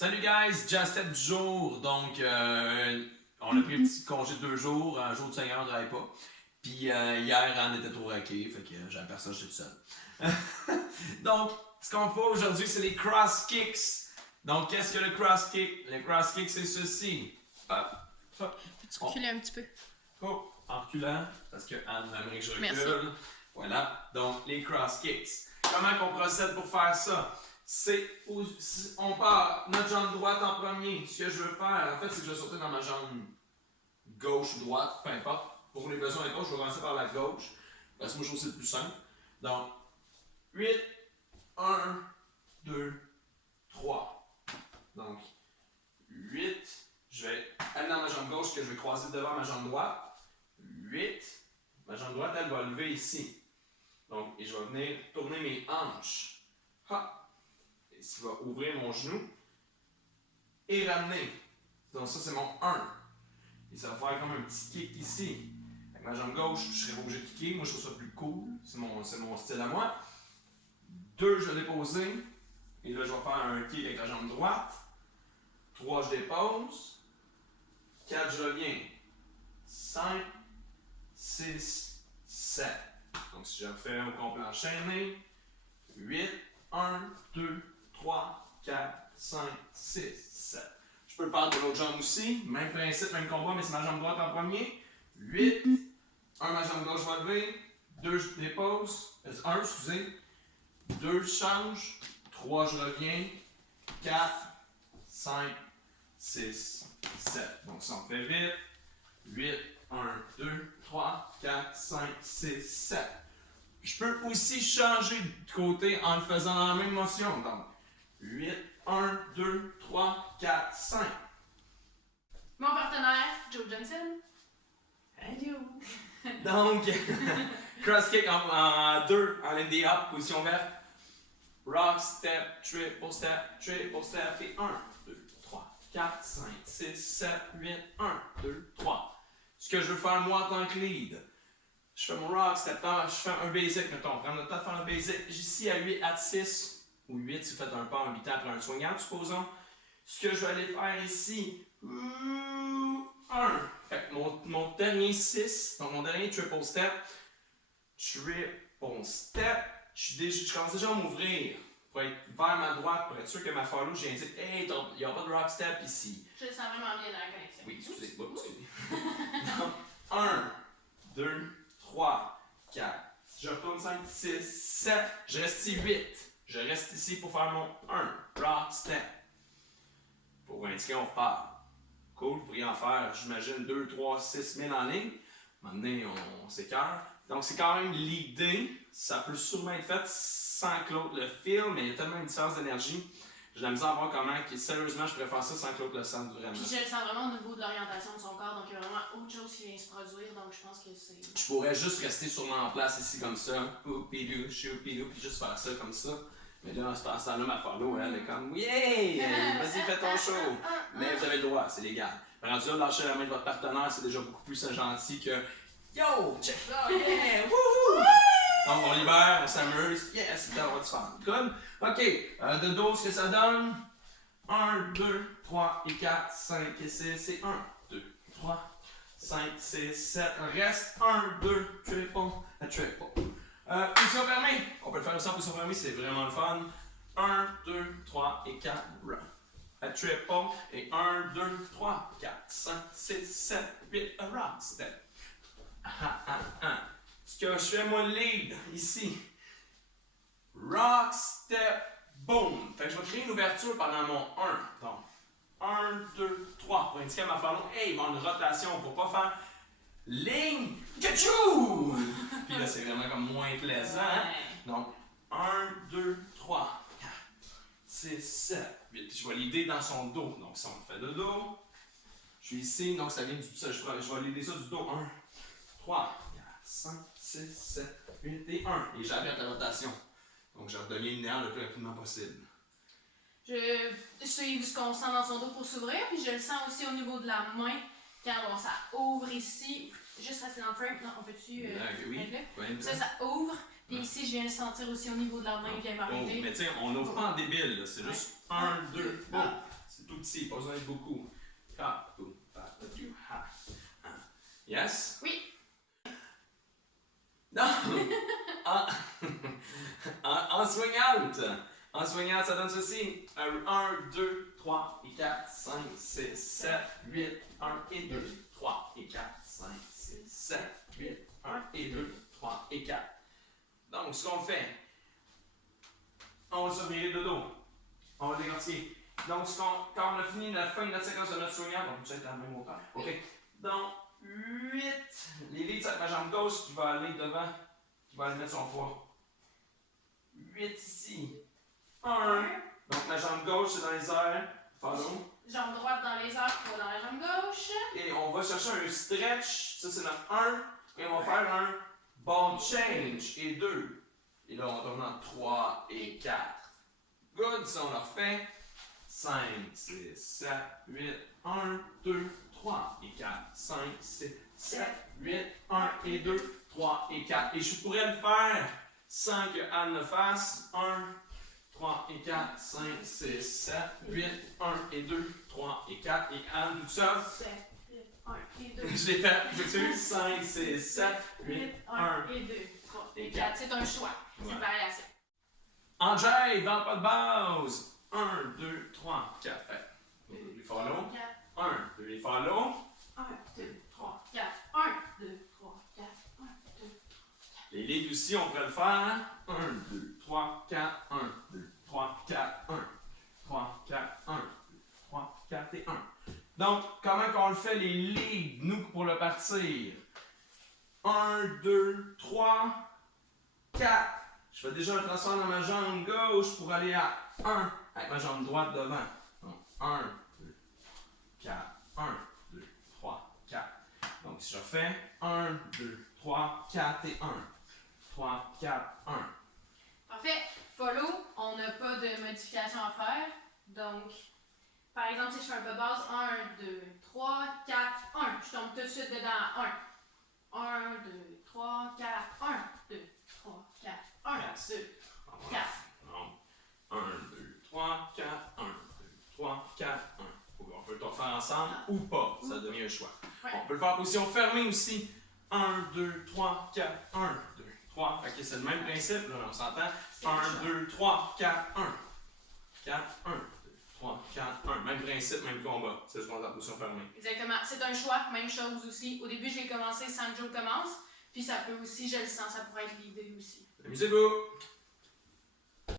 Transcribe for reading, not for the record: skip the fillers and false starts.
Salut guys, Just Step du jour. Donc, on a pris un petit congé de 2 jours. Un jour de Seigneur, on ne travaille pas. Puis hier, on était trop raqué, fait que j'avais personne, j'étais tout seul. Donc, ce qu'on fait aujourd'hui, c'est les cross kicks. Donc, qu'est-ce que le cross kick? Le cross kick, c'est ceci. Hop, hop. Peux-tu reculer un petit peu? Oh, en reculant, parce que Anne aimerait que je recule. Merci. Voilà, donc les cross kicks. Comment qu'on procède pour faire ça? On part notre jambe droite en premier. Ce que je veux faire, en fait, c'est que je vais sauter dans ma jambe gauche ou droite, peu importe. Pour les besoins gauche, je vais commencer par la gauche. Parce que moi, je trouve que c'est le plus simple. Donc, 8, 1, 2, 3. Donc, 8, je vais aller dans ma jambe gauche que je vais croiser devant ma jambe droite. 8, ma jambe droite, elle va lever ici. Donc, et je vais venir tourner mes hanches. Ha! Et ça va ouvrir mon genou et ramener. Donc ça, c'est mon 1. Et ça va faire comme un petit kick ici. Avec ma jambe gauche, je serais pas obligé de kicker. Moi, je trouve ça plus cool. C'est mon style à moi. 2, je vais déposer. Et là, je vais faire un kick avec la jambe droite. 3, je dépose. 4, je reviens. 5, 6, 7. Donc, si je refais au complet enchaîné. 8, 1, 2, 3, 4, 5, 6, 7. Je peux le faire de l'autre jambe aussi. Même principe, même combat, mais c'est ma jambe droite en premier. 8. 1, ma jambe gauche va lever. 2, je dépose. 1, excusez. 2, je change. 3, je reviens. 4, 5, 6, 7. Donc ça, on fait vite. 8, 1, 2, 3, 4, 5, 6, 7. Je peux aussi changer de côté en le faisant dans la même motion. Donc, 8, 1, 2, 3, 4, 5. Mon partenaire, Joe Johnson. Hello! Donc, cross kick en 2, en Lindy Hop, position verte. Rock, step, triple step et 1, 2, 3, 4, 5, 6, 7, 8, 1, 2, 3. Ce que je veux faire moi en tant que lead. Je fais mon rock, step, je fais un basic, mettons. Prends notre temps de faire un basic. J'ici à 8, à 6 ou 8 si vous faites un pas en 8 ans après un swingant, supposons. Ce que je vais aller faire ici, 1. Fait que mon dernier 6, donc mon dernier triple step, je commence déjà à m'ouvrir pour être vers ma droite, pour être sûr que ma follow, j'indique, hey, il n'y a pas de rock step ici. Je le sens vraiment bien dans la connexion. Oui, excusez. Donc, 1, 2, 3, 4. Je retourne 5, 6, 7. Je reste ici 8. Je reste ici pour faire mon 1. Rock step. Pour indiquer, on repart. Cool, vous pourriez en faire, j'imagine, 2, 3, 6 000 en ligne. Maintenant, on s'écarte. Donc, c'est quand même l'idée. Ça peut sûrement être fait sans que l'autre le feel, mais il y a tellement une différence d'énergie. J'ai la misère à voir comment, sérieusement, je pourrais faire ça sans que l'autre le sente vraiment. Puis je le sens vraiment au niveau de l'orientation de son corps, donc il y a vraiment autre chose qui vient se produire, donc je pense que c'est... Je pourrais juste rester sûrement en place ici comme ça, oupidou, choupidou, puis juste faire ça comme ça. Mais là, en ce temps-là, ma follow, elle est comme, yeah, vas-y, fais ton show. Mais vous avez le droit, c'est légal. Rendu là, lâcher la main de votre partenaire, c'est déjà beaucoup plus gentil que, yo, check là, yeah, wouhou! Donc, on libère, on s'amuse, yes, c'est on va se faire. Good? Ok, de dos, ce que ça donne? 1, 2, 3 et 4, 5 et 6 et 1, 2, 3, 5, 6, 7. Reste 1, 2, triple. Position fermée. On peut le faire aussi en position fermée, c'est vraiment le fun. 1, 2, 3 et 4, run. A triple. Et 1, 2, 3, 4, 5, 6, 7, 8, a rock step. Ce que je fais, moi, lead, ici. Rock step, boom. Fait que je vais créer une ouverture pendant mon 1. Donc, 1, 2, 3. Pour indiquer à ma follow, hey, il va une rotation pour pas faire ligne, tchou! Puis là, c'est vraiment comme moins plaisant. Hein? Donc, 1, 2, 3, 4, 6, 7, 8. Puis je vais l'aider dans son dos. Donc, si on fait de dos, je suis ici, donc ça vient du. Je vais l'aider ça du dos. 1, 3, 4, 5, 6, 7, 8 et 1. Et j'arrête la rotation. Donc, je redeviens linéaire le plus rapidement possible. Je suis ce qu'on sent dans son dos pour s'ouvrir, puis je le sens aussi au niveau de la main. Quand bon, ça ouvre ici, juste rester dans le frame. Non, on peut-tu Oui. ça ouvre, Puis ici, je viens le sentir aussi au niveau de la main, il vient Oh, m'arrêter. mais tiens, on n'ouvre pas en débile, là. C'est juste 1, 2, boum. C'est tout petit, pas besoin de beaucoup. Ah, boum, ah, tu, ah, ah. Yes? Oui. Non! En swing out! En swing out, ça donne ceci. 1, 2, 3 et 4, 5, 6, 7, 8, 1 et 2, 3 et 4, 5, 6, 7, 8, 1 et 2, 3 et 4. Donc, ce qu'on fait, on va se virer de dos. On va décortiquer. Donc, quand on a fini la fin de notre séquence de notre swing out, on peut être à la même hauteur. OK. Donc, 8. Les leads, c'est avec ma jambe gauche qui va aller devant, qui va aller mettre son poids. 8 ici. 1. Donc, ma jambe gauche, c'est dans les airs. Follow. Jambe droite dans les airs, poids dans la jambe gauche. Et on va chercher un stretch. Ça, c'est notre 1. Et on va faire un ball change. Et 2. Et là, on tourne en 3 et 4. Good. Ça, on l'a fait. 5, 6, 7, 8, 1, 2, 3 et 4, 5, 6, 7, 8, 1 et 2, 3 et 4. Et je pourrais le faire sans que Anne le fasse. 1, 3 et 4, 5, 6, 7, 8, 1 et 2, 3 et 4. Et Anne toute seule. 7, 8, 1 et 2. Je l'ai fait. J'excuse. 5, 6, 7, 8, 1 et 2, 3 et 4. C'est un choix. Ouais. C'est pareil à ça. André, dans le pas de base. 1, 2, 3, 4. Les follow. 1, 2, les follow. 1, 2, 3, 4. 1, 2, 3, 4. 1, 2. Les leads aussi, on peut le faire. 1, 2, 3, 4, 1, 2, 3, 4, 1, 3, 4, 1, 2, 3, 4 et 1. Donc, comment qu'on le fait les leads, nous, pour le partir? 1, 2, 3, 4. Je fais déjà un transfert dans ma jambe gauche pour aller à 1 avec ma jambe droite devant. Donc, 1, 2, 4, 1, 2, 3, 4. Donc, si je fais 1, 2, 3, 4 et 1. 3, 4, 1. Parfait. Follow, on n'a pas de modification à faire. Donc, par exemple, si je fais un peu de base, 1, 2, 3, 4, 1. Je tombe tout de suite dedans à 1. 1, 2, 3, 4, 1, 2, 3, 4, 1, 2, 4. 1, 2, 3, 4, 1, 2, 3, 4, 1. On peut le faire ensemble ou pas, ça devient un choix. Ouais. On peut le faire en position fermée aussi. 1, 2, 3, 4, 1, 2, 3. Fait que c'est le même principe, là, on s'entend. 1, 2, 3, 4, 1. 4, 1, 2, 3, 4, 1. Même principe, même combat. C'est ce qu'on est en position fermée. Exactement. C'est un choix. Même chose aussi. Au début, je vais commencer sans que Joe commence. Puis ça peut aussi, je le sens, ça pourrait être l'idée aussi. Amusez-vous!